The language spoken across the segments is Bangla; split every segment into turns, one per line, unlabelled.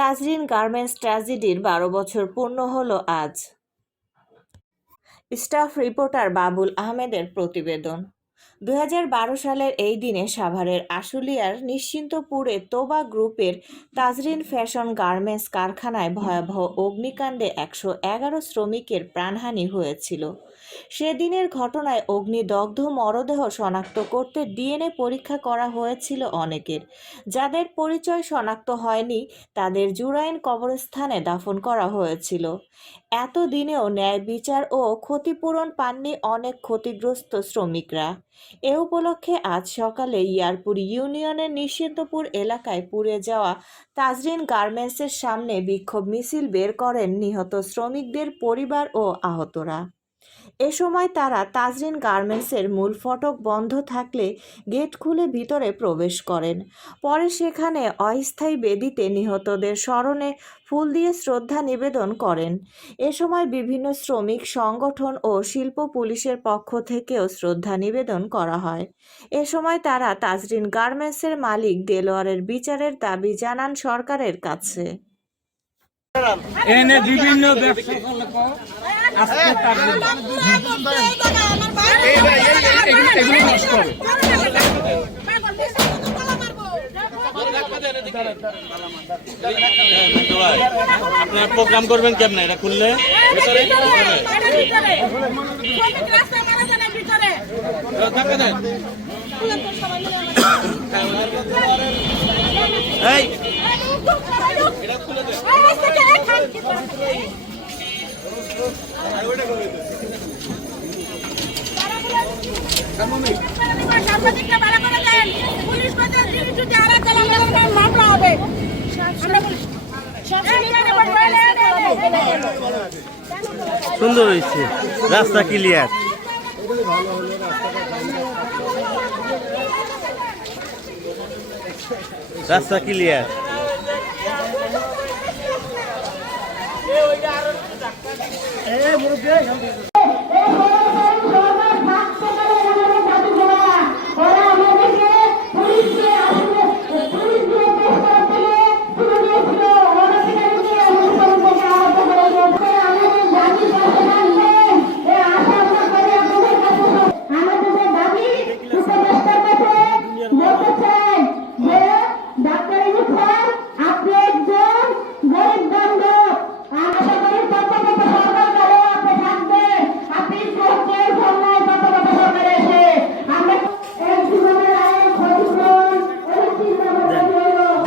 তাজরিন গার্মেন্টস ট্র্যাজেডির বারো বছর পূর্ণ হলো আজ। স্টাফ রিপোর্টার বাবুল আহমেদের প্রতিবেদন। দু হাজার বারো সালের এই দিনে সাভারের আশুলিয়ার নিশ্চিন্তপুরে তোবা গ্রুপের তাজরিন ফ্যাশন গার্মেন্টস কারখানায় ভয়াবহ অগ্নিকাণ্ডে একশো এগারো শ্রমিকের প্রাণহানি হয়েছিল। সেদিনের ঘটনায় অগ্নিদগ্ধ মরদেহ শনাক্ত করতে ডিএনএ পরীক্ষা করা হয়েছিল অনেকের। যাদের পরিচয় শনাক্ত হয়নি, তাদের জুরাইন কবরস্থানে দাফন করা হয়েছিল। এতদিনেও ন্যায় বিচার ও ক্ষতিপূরণ পাননি অনেক ক্ষতিগ্রস্ত শ্রমিকরা। এ উপলক্ষে আজ সকালে ইয়ারপুর ইউনিয়নের নিশ্চিন্তপুর এলাকায় পুড়ে যাওয়া তাজরিন গার্মেন্টসের সামনে বিক্ষোভ মিছিল বের করেন নিহত শ্রমিকদের পরিবার ও আহতরা। এ সময় তারা তাজরিন গার্মেন্টসের মূল ফটক বন্ধ থাকলে গেট খুলে ভিতরে প্রবেশ করেন। পরে সেখানে অস্থায়ী বেদিতে নিহতদের স্মরণে ফুল দিয়ে শ্রদ্ধা নিবেদন করেন। এ সময় বিভিন্ন শ্রমিক, সংগঠন ও শিল্প পুলিশের পক্ষ থেকেও শ্রদ্ধা নিবেদন করা হয়। এ সময় তারা তাজরিন গার্মেন্টসের মালিক দেলোয়ারের বিচারের দাবি জানান সরকারের কাছে।
এনে বিভিন্ন ব্যবসা আজকে।
আপনারা প্রোগ্রাম করবেন কেমনে এটা খুললে এই সুন্দর হয়েছে। রাস্তা ক্লিয়ার রাস্তা ক্লিয়ার
É, meu Deus.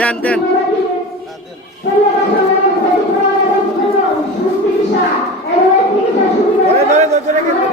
দেন দেন।
আমার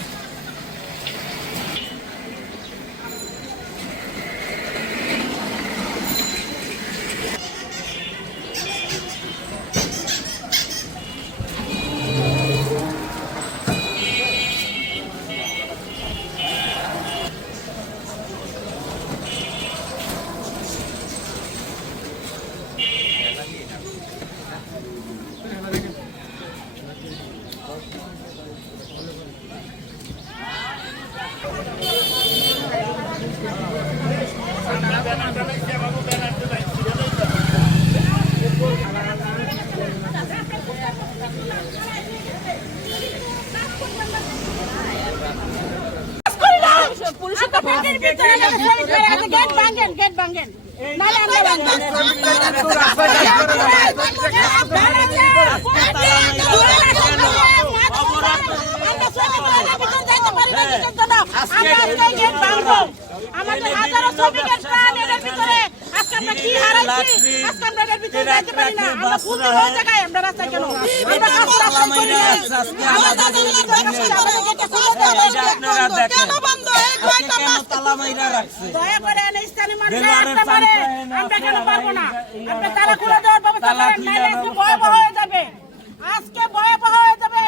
আমাদের হাজারো শ্রমিকের প্রাণ এটার ভিতরে আজকে আমরা কি হারাইছি আজকে আমরা এটার ভিতরে যাইতে পারি না আমরা ফুল ওই জায়গায় আমরা রাস্তায় কেন আমরা কাজ করি না আমরা আমাদের গেটটা খুলে দেন কেন বন্ধ
তালা মাইরা রাখছে?
দয়া করে স্থানীয় আসতে পারে। আমরা কেন পারব না? আমরা তালা খুলে দেওয়ার ব্যবস্থা করেন আজকে ভয়াবহ হয়ে যাবে। আজকে ভয়াবহ হয়ে যাবে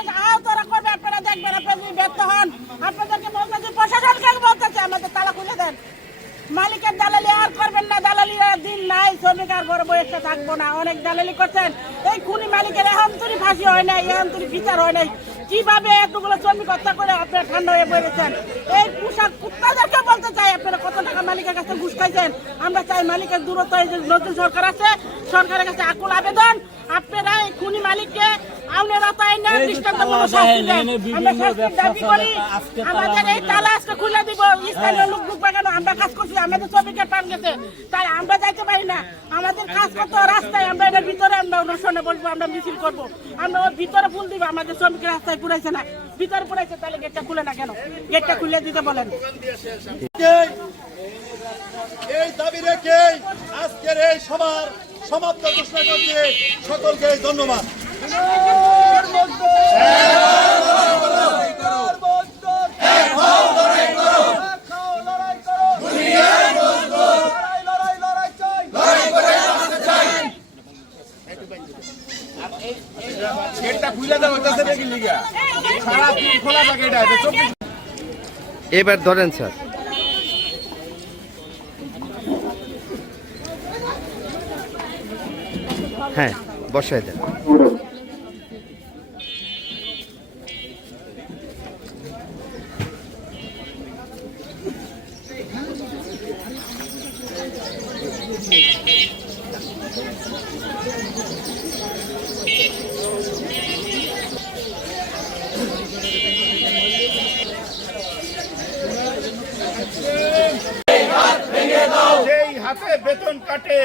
করবে আপনারা দেখবেন আপনারা যদি ব্যর্থ হন আপনাদেরকে বলতেছি প্রশাসনকে বলতেছে? আমাদের তালা খুলে দেন। মালিকের দালালি আর করবেন না দালালি আর দিন নাই শ্রমিক আর বড় বয়সে থাকব না। অনেক দালালি করছেন। এই খুনি মালিকের এখন তুলি ফাঁসি হয় নাই এখন তুলি বিচার হয় নাই। কীভাবে এতগুলো শ্রমিক হত্যা করে আপনারা ঠান্ডা হয়ে পড়েছেন? এই পোশাক কুত্তাদেরকে বলতে চাই আপনারা কত টাকা মালিকের কাছে ঘুষ খাইছেন? আমরা চাই মালিকের দূরত্ব এই যে নতুন সরকার আছে সরকারের কাছে আকুল আবেদন। আপনারা এই খুনি মালিককে আউনের তাই না দৃষ্টান্তমূলক শাস্তি দেন। আমরা শাস্তির দাবি করি আমাদের এই তালা আজকে দিব স্থানীয় লোক ঢুকবে কেন? আমরা কাজ করছি আমাদের শ্রমিকের পান গেছে। তাই আমরা যাইতে পারি না। আমাদের কাজ করতে রাস্তায়। আমরা এটার ভিতরে আমরা অনুষ্ঠানে বলব আমরা মিছিল করব। আমরা ওর ভিতরে ফুল দিব আমাদের শ্রমিকের রাস্তায় পুরাইছে না। ভিতরে পুরাইছে তাহলে গেটটা খুলে না কেন? গেটটা খুলে দিতে বলেন।
এই দাবি রেখে আজকের এই সভার সমাপ্ত ঘোষণা করছে। সকলকে ধন্যবাদ।
এবার ধরেন স্যার। হ্যাঁ বসায় দেন।
হাতে বেতন কাটে।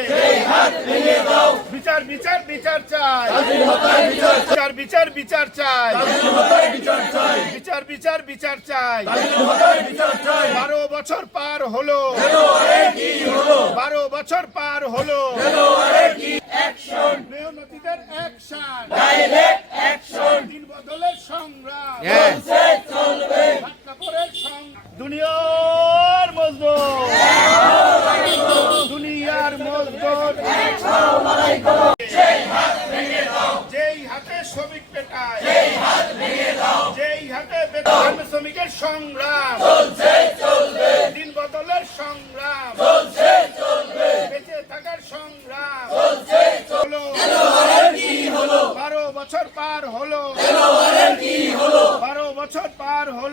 বিচার বিচার বিচার চাই। বিচার বিচার বিচার চাই। বিচার বিচার বিচার চাই। বারো বছর পার হলো। বারো বছর পার হলো। মেহনতিদের অ্যাকশন দিন বদলের সংগ্রাম
হ্যাঁ
কাপড়ের সংগ্রাম দুনিয়ার মজদুর দুনিয়ার মজদুর যেই হাতে শ্রমিক পেটায় যেই হাতে বেতন শ্রমিকের সংগ্রাম দিন বদলের সংগ্রাম বেঁচে থাকার সংগ্রাম হলো বারো বছর পার হলো। বারো বছর পার হলো।